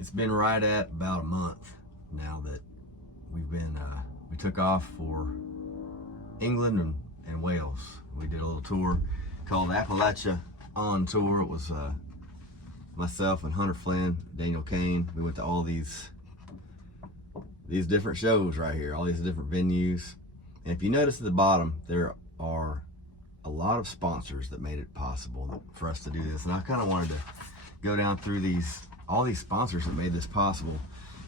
It's been right at about a month now that we took off for England and Wales. We did a little tour called Appalachia on Tour. It was myself and Hunter Flynn, Daniel Kane. We went to all these different shows right here, all these different venues. And if you notice at the bottom, there are a lot of sponsors that made it possible for us to do this. And I kind of wanted to go down through all these sponsors that made this possible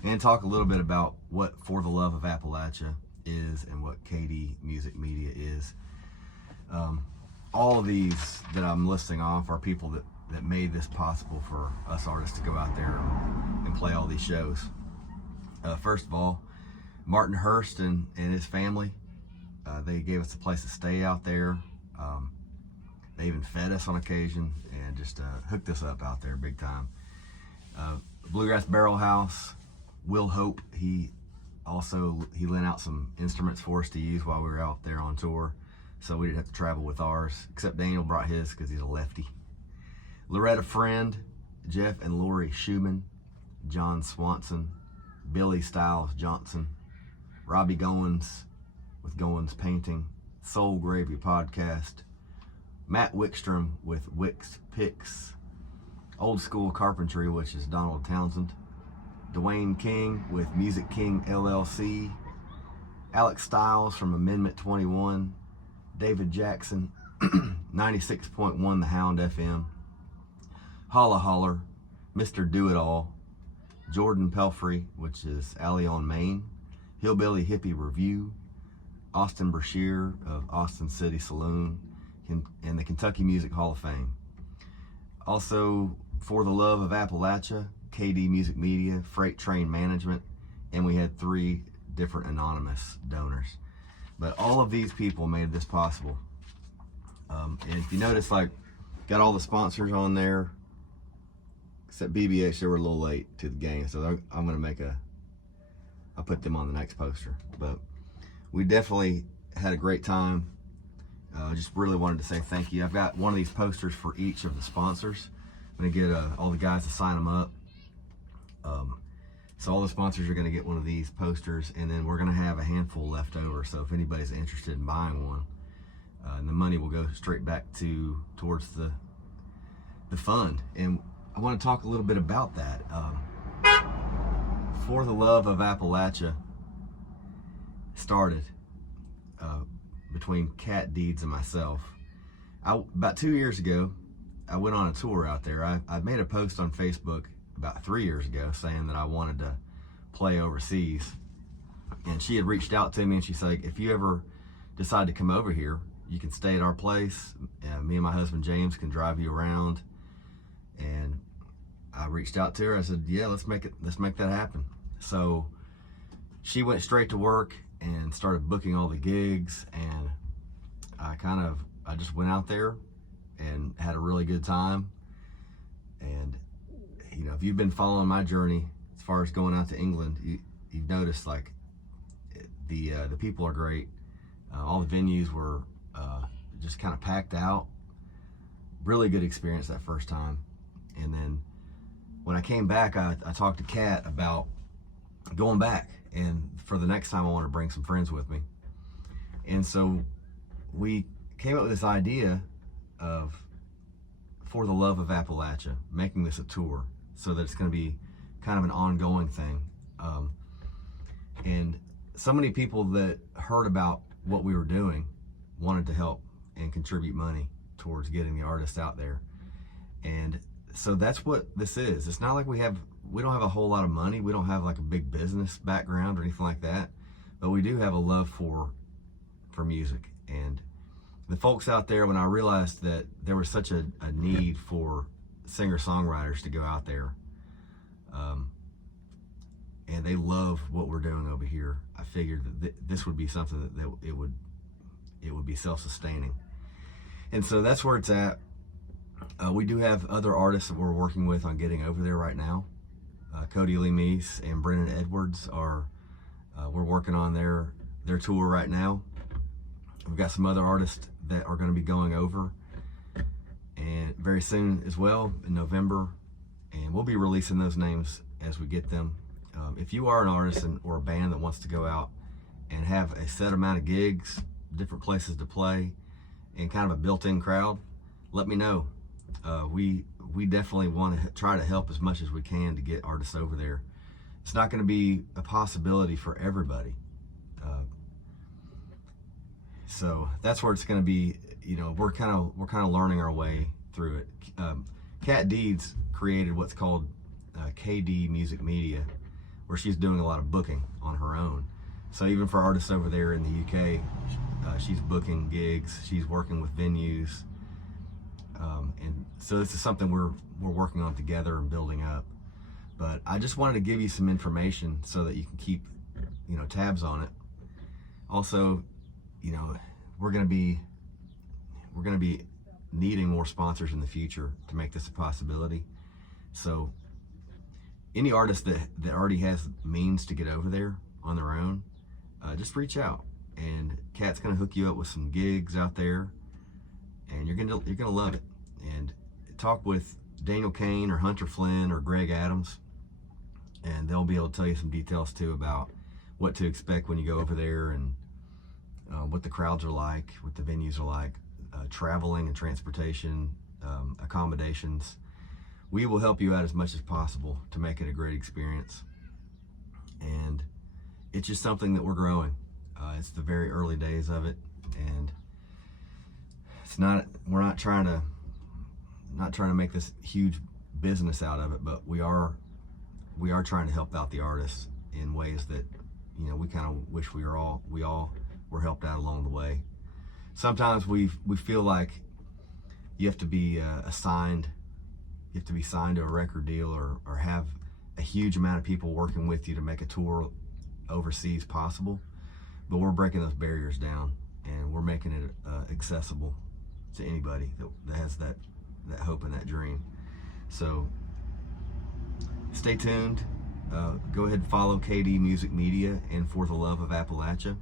and talk a little bit about what For the Love of Appalachia is and what KD Music Media is. All of these that I'm listing off are people that made this possible for us artists to go out there and play all these shows. First of all, Martin Hurst and his family, they gave us a place to stay out there. They even fed us on occasion and just hooked us up out there big time. Bluegrass Barrel House, Will Hope, he lent out some instruments for us to use while we were out there on tour, so we didn't have to travel with ours, except Daniel brought his because he's a lefty. Loretta Friend, Jeff and Lori Schumann, John Swanson, Billy Stiles Johnson, Robbie Goins with Goins Painting, Soul Gravy Podcast, Matt Wickstrom with Wicks Picks, Old School Carpentry, which is Donald Townsend, Dwayne King with Music King LLC, Alex Stiles from Amendment 21, David Jackson, 96.1 The Hound FM, Holla Holler, Mr. Do It All, Jordan Pelfrey, which is Alley on Main, Hillbilly Hippie Review, Austin Brashear of Austin City Saloon, and the Kentucky Music Hall of Fame. Also, For the Love of Appalachia, KD Music Media, Freight Train Management, and we had 3 different anonymous donors. But all of these people made this possible. And if you notice, got all the sponsors on there, except BBH, they were a little late to the game, so I'm gonna I'll put them on the next poster. But we definitely had a great time. Just really wanted to say thank you. I've got one of these posters for each of the sponsors. I'm gonna get all the guys to sign them up. So all the sponsors are gonna get one of these posters, and then we're gonna have a handful left over. So if anybody's interested in buying one, and the money will go straight back towards the fund. And I want to talk a little bit about that. For the Love of Appalachia started between Cat Deeds and myself. About 2 years ago, I went on a tour out there. I made a post on Facebook about 3 years ago saying that I wanted to play overseas. And she had reached out to me and she said, if you ever decide to come over here, you can stay at our place. Me and my husband James can drive you around. And I reached out to her. I said, yeah, let's make that happen. So she went straight to work and started booking all the gigs, and I just went out there and had a really good time. And you know, if you've been following my journey as far as going out to England, you've noticed the people are great. All the venues were just kind of packed out. Really good experience that first time. And then when I came back, I talked to Kat about going back, and for the next time I want to bring some friends with me. And so we came up with this idea of For the Love of Appalachia, making this a tour so that it's going to be kind of an ongoing thing. And so many people that heard about what we were doing wanted to help and contribute money towards getting the artists out there. And so that's what this is. It's not like we don't have a whole lot of money. We don't have like a big business background or anything like that, but we do have a love for music. And the folks out there, when I realized that there was such a need for singer-songwriters to go out there, and they love what we're doing over here, I figured that this would be something that it would be self-sustaining. And so that's where it's at. We do have other artists that we're working with on getting over there right now. Cody Lee Meese and Brennan Edwards we're working on their tour right now. We've got some other artists that are going to be going over, and very soon as well in November, and we'll be releasing those names as we get them. If you are an artist or a band that wants to go out and have a set amount of gigs, different places to play, and kind of a built-in crowd, let me know. We definitely want to try to help as much as we can to get artists over there. It's not going to be a possibility for everybody. So that's where it's going to be. You know, we're kind of learning our way through it. Kat Deeds created what's called KD Music Media, where she's doing a lot of booking on her own. So even for artists over there in the UK, she's booking gigs, she's working with venues, and so this is something we're working on together and building up. But I just wanted to give you some information so that you can keep, you know, tabs on it. Also, you know, we're gonna be needing more sponsors in the future to make this a possibility. So any artist that already has means to get over there on their own, just reach out, and Kat's gonna hook you up with some gigs out there, and you're gonna love it. And talk with Daniel Kane or Hunter Flynn or Greg Adams, and they'll be able to tell you some details too about what to expect when you go over there, and what the crowds are like, what the venues are like, traveling and transportation, accommodations. We will help you out as much as possible to make it a great experience. And it's just something that we're growing. It's the very early days of it, and we're not trying to make this huge business out of it, but we are trying to help out the artists in ways that, you know, we kind of wish we all were helped out along the way. Sometimes we feel like you have to be signed to a record deal or have a huge amount of people working with you to make a tour overseas possible, but we're breaking those barriers down, and we're making it accessible to anybody that has that hope and that dream. So stay tuned. Go ahead and follow KD Music Media and For the Love of Appalachia.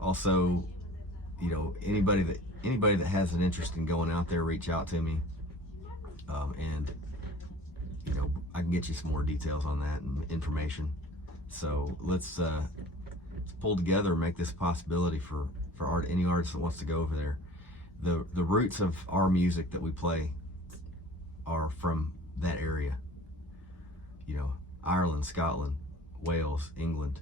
Also, you know, anybody that has an interest in going out there, reach out to me, and you know, I can get you some more details on that and information. So let's pull together and make this a possibility for any artist that wants to go over there. The roots of our music that we play are from that area. You know, Ireland, Scotland, Wales, England.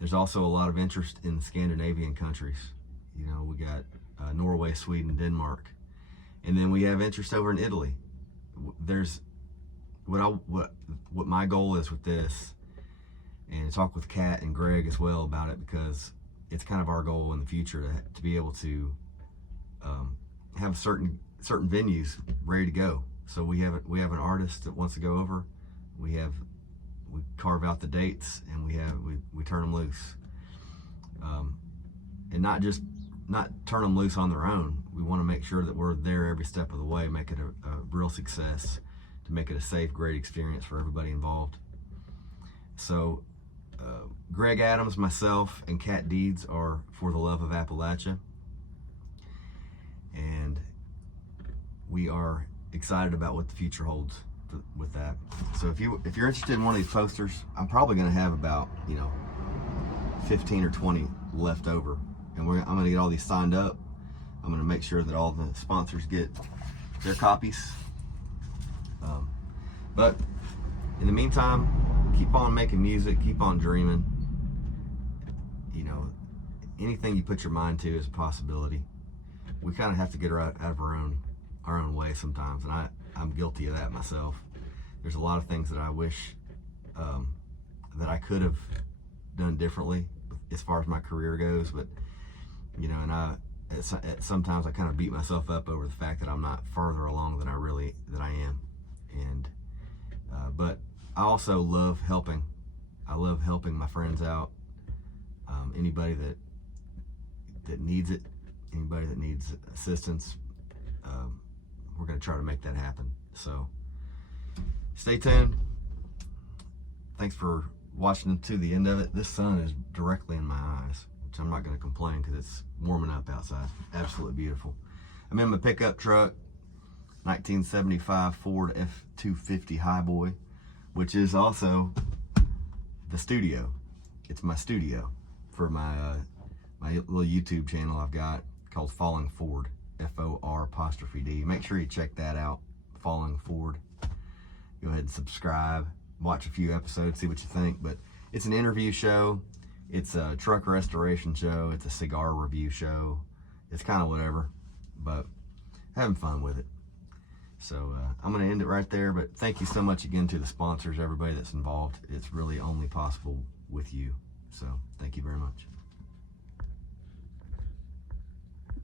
There's also a lot of interest in Scandinavian countries. You know, we got Norway, Sweden, Denmark, and then we have interest over in Italy. There's what my goal is with this, and talk with Kat and Greg as well about it, because it's kind of our goal in the future to be able to have certain venues ready to go. So we have an artist that wants to go over. We carve out the dates, and we turn them loose, and not turn them loose on their own. We want to make sure that we're there every step of the way, make it a real success, to make it a safe, great experience for everybody involved. So Greg Adams, myself, and Kat Deeds are For the Love of Appalachia, and we are excited about what the future holds with that. So if you're interested in one of these posters, I'm probably going to have about 15 or 20 left over, and I'm going to get all these signed up. I'm going to make sure that all the sponsors get their copies. But in the meantime, keep on making music, keep on dreaming. You know, anything you put your mind to is a possibility. We kind of have to get out of our own way sometimes, and I'm guilty of that myself. There's a lot of things that I wish that I could have done differently as far as my career goes, but you know, and sometimes I kind of beat myself up over the fact that I'm not farther along than I am. And but I also love helping. I love helping my friends out. Anybody that needs it, anybody that needs assistance, we're going to try to make that happen. So stay tuned. Thanks for watching to the end of it. This sun is directly in my eyes, which I'm not going to complain because it's warming up outside. Absolutely beautiful. I'm in my pickup truck. 1975 Ford F-250 Highboy, which is also the studio. It's my studio for my my little YouTube channel I've got called Falling Ford, F-O-R''D. Make sure you check that out, Falling Ford. Go ahead and subscribe, watch a few episodes, see what you think. But it's an interview show, it's a truck restoration show, it's a cigar review show. It's kind of whatever, but having fun with it. So I'm going to end it right there, but thank you so much again to the sponsors, everybody that's involved. It's really only possible with you. So thank you very much.